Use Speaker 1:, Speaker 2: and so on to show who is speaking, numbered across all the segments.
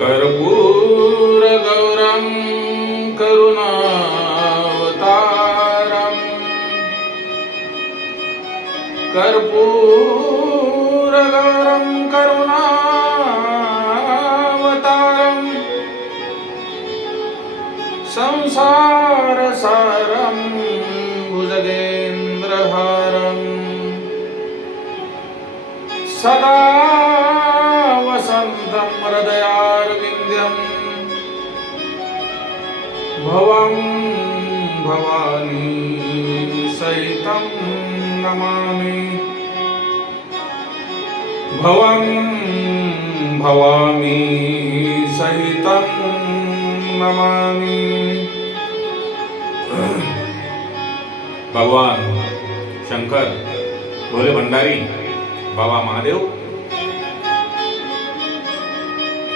Speaker 1: कर्पूरगौरं करुणावतारम् कर्पूरगौरं करुणावतारम् संसारसारं भुजगेन्द्रहारम् सदा वसन्तं हृदया भवं भवानी सहितं नमामि। भवं भवामी सहितं नमामि। भगवान शंकर भोले भंडारी बाबा महादेव।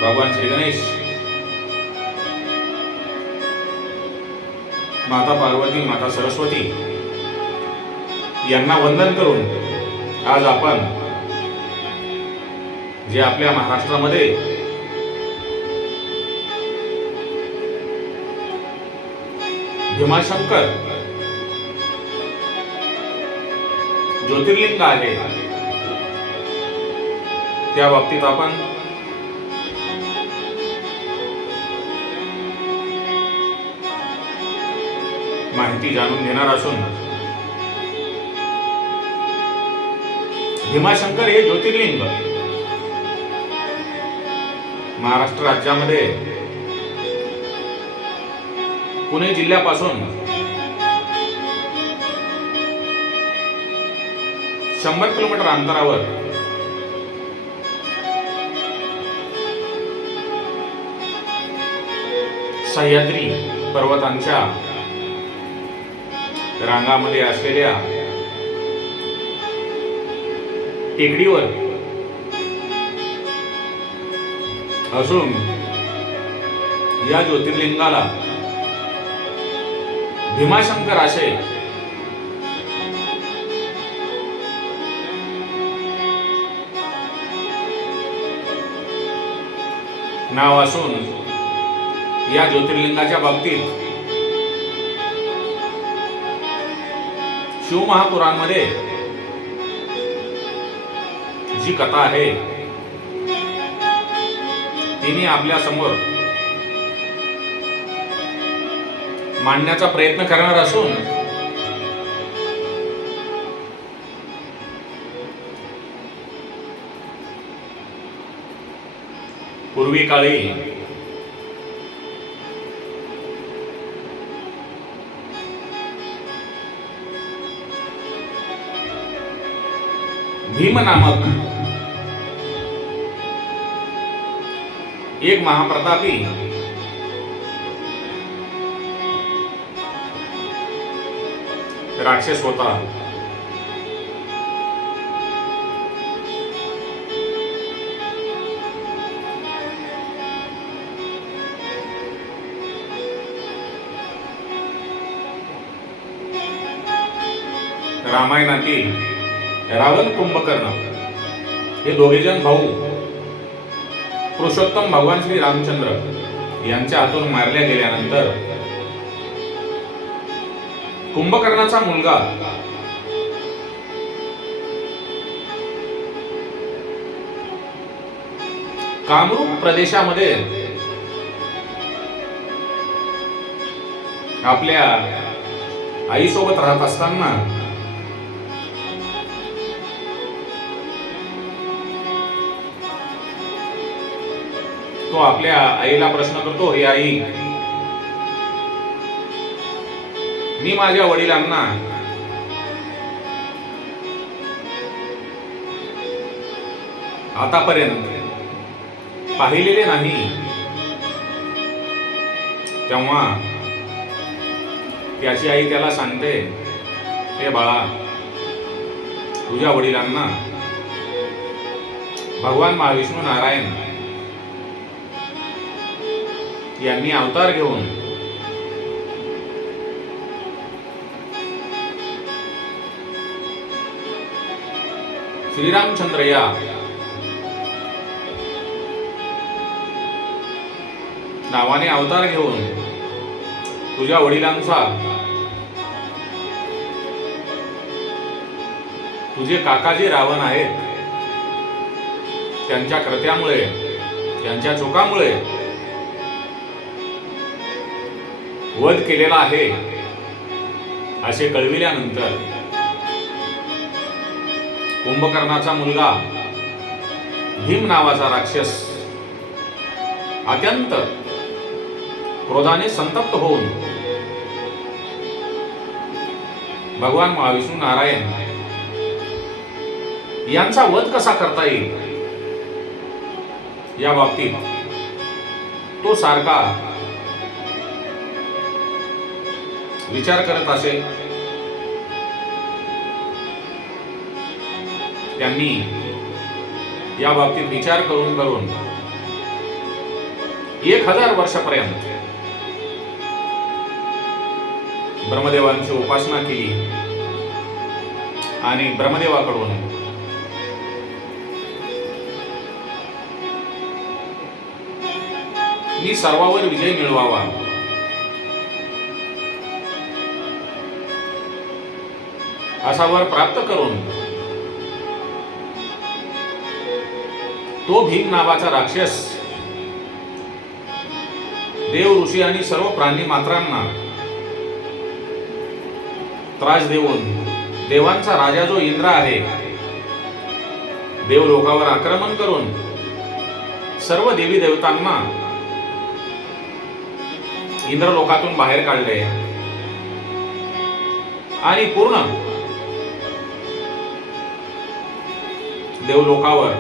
Speaker 1: भगवान श्री गणेश। माता पार्वती माता सरस्वती यांना वंदन करून आज आपण जे आपल्या महाराष्ट्रामध्ये भीमाशंकर ज्योतिर्लिंग आहे त्या बाबतीत आपण माहिती जाणून घेणार असून भीमाशंकर हे ज्योतिर्लिंग. महाराष्ट्र राज्यामध्ये पुणे जिल्ह्यापासून शंभर किलोमीटर अंतरावर सह्याद्री पर्वतांच्या रांगामध्ये असलेल्या टेकडीवर असून या ज्योतिर्लिंगाला भीमाशंकर असे नाव असून या ज्योतिर्लिंगाच्या बाबतीत शिवमहापुराणमध्ये जी कथा आहे तिने आपल्यासमोर मांडण्याचा प्रयत्न करणार असून पूर्वी काळी भीम नामक एक महाप्रतापी. राक्षस होता. रामायणातील रावण कुंभकर्ण. हे दोघेजण भाऊ. पुरुषोत्तम भगवान श्री रामचंद्र यांच्या हातून मारल्या गेल्यानंतर कुंभकर्णाचा मुलगा कामरूप प्रदेशामध्ये आपल्या आईसोबत राहत असताना तो आपल्या आईला प्रश्न करतो हे आई मी माझ्या वडिलांना आतापर्यंत पाहिलेले नाही तेव्हा त्याची आई त्याला सांगते हे बाळा तुझ्या वडिलांना भगवान महाविष्णू नारायण यांनी अवतार घेऊन. श्रीरामचंद्र या. नावाने अवतार घेऊन. तुझ्या वडिलांचा. तुझे काकाजी रावण आहेत. त्यांच्या कृत्यामुळे त्यांच्या चुकामुळे. वध केलेला आहे असे कळविल्यानंतर कुंभकर्णाचा मुलगा भीम नावाचा राक्षस अत्यंत क्रोधाने संतप्त होऊन भगवान महाविष्णू नारायण यांचा वध कसा करता येईल? या बाबतीत तो सारखा विचार करत असेल. त्यांनी या बाबतीत विचार करून करून एक हजार वर्षापर्यंत ब्रह्मदेवांची उपासना केली आणि ब्रह्मदेवाकडून मी सर्वावर विजय मिळवावा. असा वर प्राप्त करून तो भीम नावाचा राक्षस देव ऋषी आणि सर्व प्राणी मात्रांना त्रास देऊन देवांचा राजा जो इंद्र आहे देव लोकावर आक्रमण करून सर्व देवी देवतांना इंद्र लोकातून बाहेर काढले. आणि पूर्ण देवलोकावर.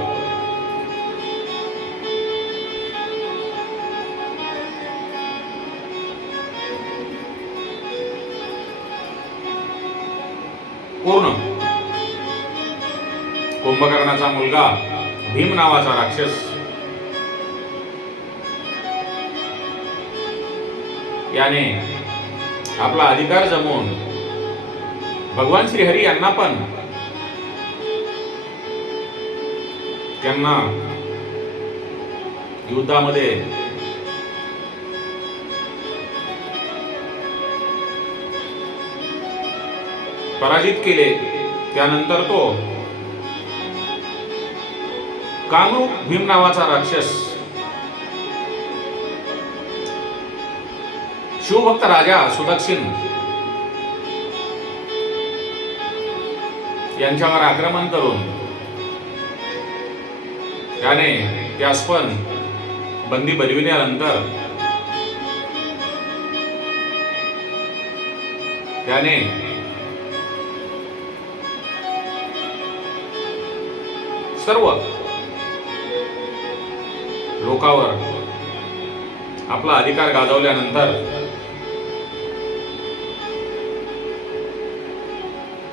Speaker 1: पूर्ण. कुंभकर्णाचा मुलगा भीम नावाचा राक्षस. याने आपला अधिकार जमवून भगवान श्रीहरी यांना पण त्यांना युद्धामध्ये पराजित केले. त्यानंतर तो कामरूप भीम नावाचा राक्षस शिवभक्त राजा सुदक्षिण यांच्यावर आक्रमण करून त्याने त्यास पण बंदी बनविल्यानंतर त्याने सर्व लोकावर आपला अधिकार गाजवल्यानंतर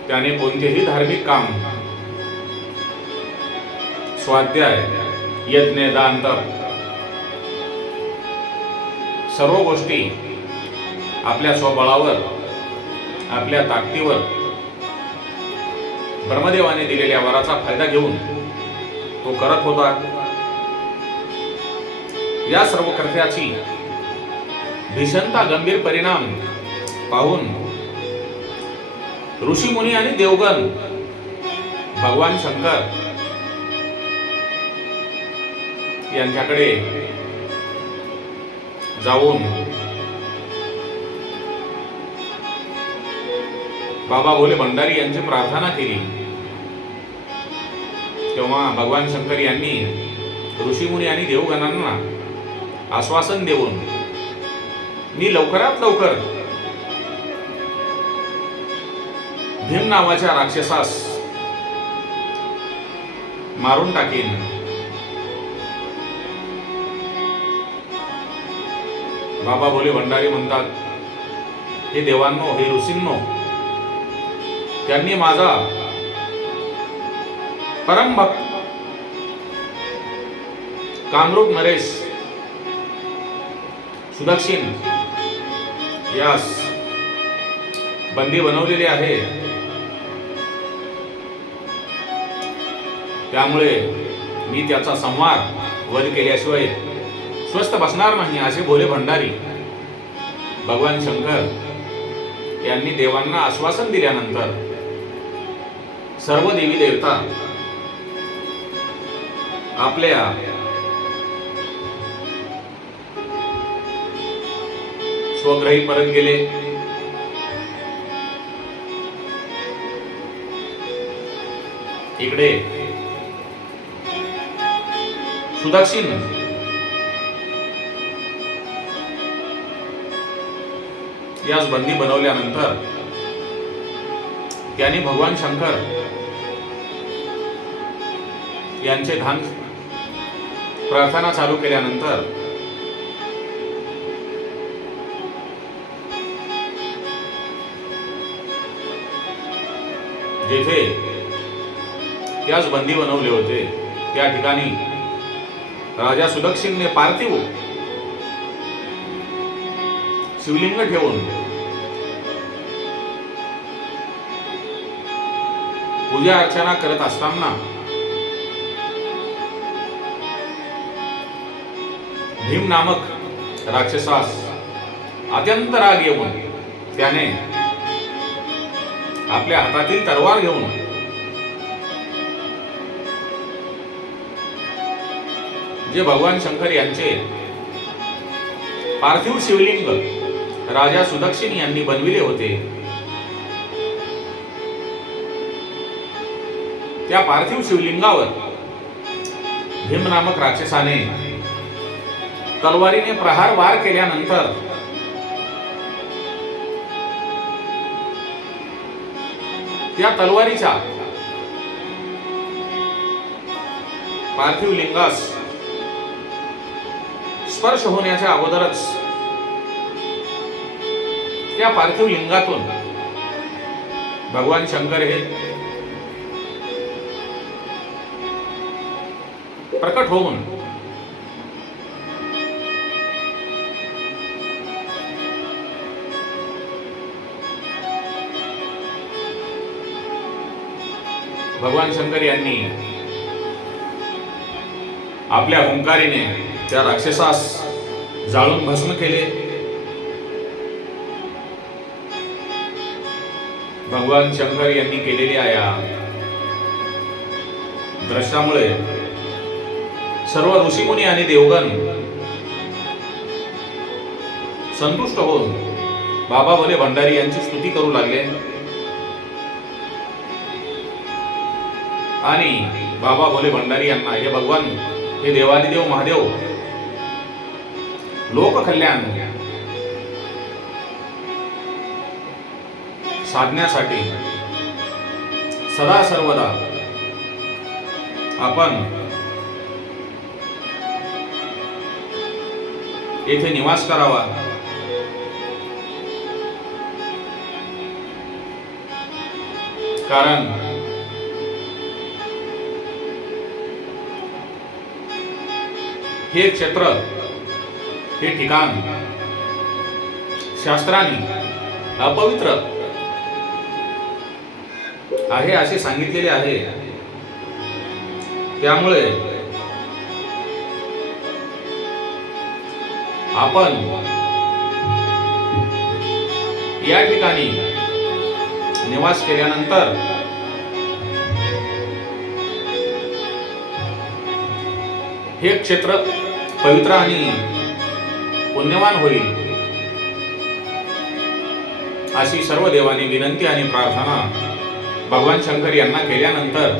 Speaker 1: त्याने कोणतेही धार्मिक काम स्वाध्याय यज्ञ दान सर्व गोष्टी आपल्या स्वबळावर आपल्या ताकदीवर ब्रह्मदेवाने दिलेल्या वराचा फायदा घेऊन तो करत होता. या सर्व कर्त्याची भीषणता गंभीर परिणाम पाहून ऋषीमुनी आणि देवगण भगवान शंकर यांच्याकडे जाऊन बाबा भोले भंडारी यांची प्रार्थना केली. तेव्हा भगवान शंकर यांनी ऋषीमुनी आणि देवगणांना आश्वासन देऊन मी लवकरात लवकर भीम नावाच्या राक्षसास मारून टाकेन. बाबा भोले भंडारी म्हणतात हे देवांनो हे ऋषींनो त्यांनी माझा परमभक्त कामरूप नरेश सुदक्षिण यास बंदी बनवलेली आहे. त्यामुळे मी त्याचा संवाद वध केल्याशिवाय स्वस्त बसणार नाही असे भोले भंडारी. भगवान शंकर यांनी देवांना आश्वासन दिल्यानंतर सर्व देवी देवता आपल्या स्वग्रही परत गेले. इकडे सुदक्षिण यास बंदी बनवल्यानंतर त्यांनी भगवान शंकर यांचे ध्यान प्रार्थना चालू केल्यानंतर जेथे त्याच बंदी बनवले होते त्या ठिकाणी राजा सुदक्षिणने पार्थिव शिवलिंग ठेवून. पूजा अर्चना करत असताना भीम नामक राक्षसास अत्यंत राग येऊन त्याने आपल्या हातातील तलवार घेऊन जे भगवान शंकर यांचे पार्थिव शिवलिंग राजा सुदक्षिण यांनी बनविले होते. त्या पार्थिव शिवलिंगावर भीम नामक राक्षसाने तलवारीने प्रहार वार केल्यानंतर त्या तलवारीच्या पार्थिव लिंगास स्पर्श होण्याच्या अगोदरच त्या पार्थिव लिंगातून भगवान शंकर हे प्रकट होऊन भगवान शंकर यांनी आपल्या हुंकारीने त्या राक्षसास जाळून भस्म केले. भगवान शंकर यांनी केलेल्या या द्रष्टामुळे सर्व ऋषीमुनी आणि देवगण संतुष्ट होऊन बाबा भोले भंडारी यांची स्तुती करू लागले. आणि बाबा भोले भंडारी यांना हे भगवान हे देवादिदेव महादेव लोक साधण्यासाठी सदा सर्वदा आपण येथे निवास करावा. कारण हे क्षेत्र हे ठिकाण शास्त्राने अपवित्र आहे असे सांगितलेले आहे. त्यामुळे आपण या ठिकाणी निवास केल्यानंतर हे क्षेत्र पवित्र आणि पुण्यवान होईल अशी सर्व देवानी विनंती आणि प्रार्थना भगवान शंकर यांना केल्यानंतर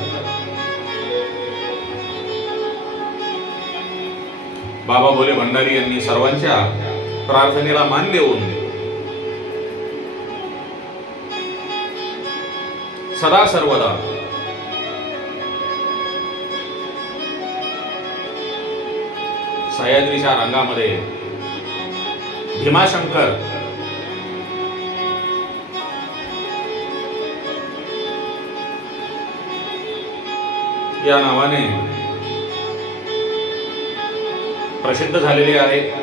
Speaker 1: बाबा भोले भंडारी यांनी सर्वांच्या प्रार्थनेला मान देऊन सदा सर्वदा सह्याद्रीच्या रंगामध्ये भीमाशंकर या नावाने प्रसिद्ध झालेली आहे.